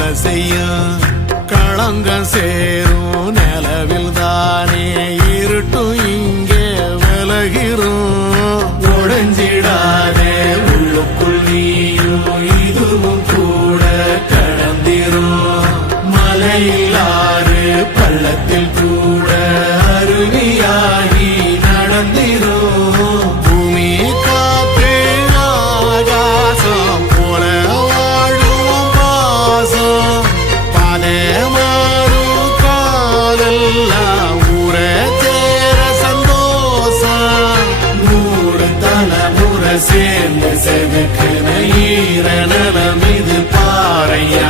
என்ன செய்யும் களங்கம் சேரும் நிலவில் தானே இருட்டும் இங்கே விலகிறோம் உடைஞ்சிடாதே உள்ளுக்குள் நீயும் இதுவும் கூட கடந்திரும் மலையிலாறு பள்ளத்தில் கூட அருவியாகி நடந்திரும் பூமி காற்று ஆகாசம் போல வாழும் பாசம் பாதை மாறும் காலெல்லாம் ஊர சேர சந்தோஷம் 100 தலைமுறை சேர்ந்து செதுக்குன ஈர நலம் இது பாறையா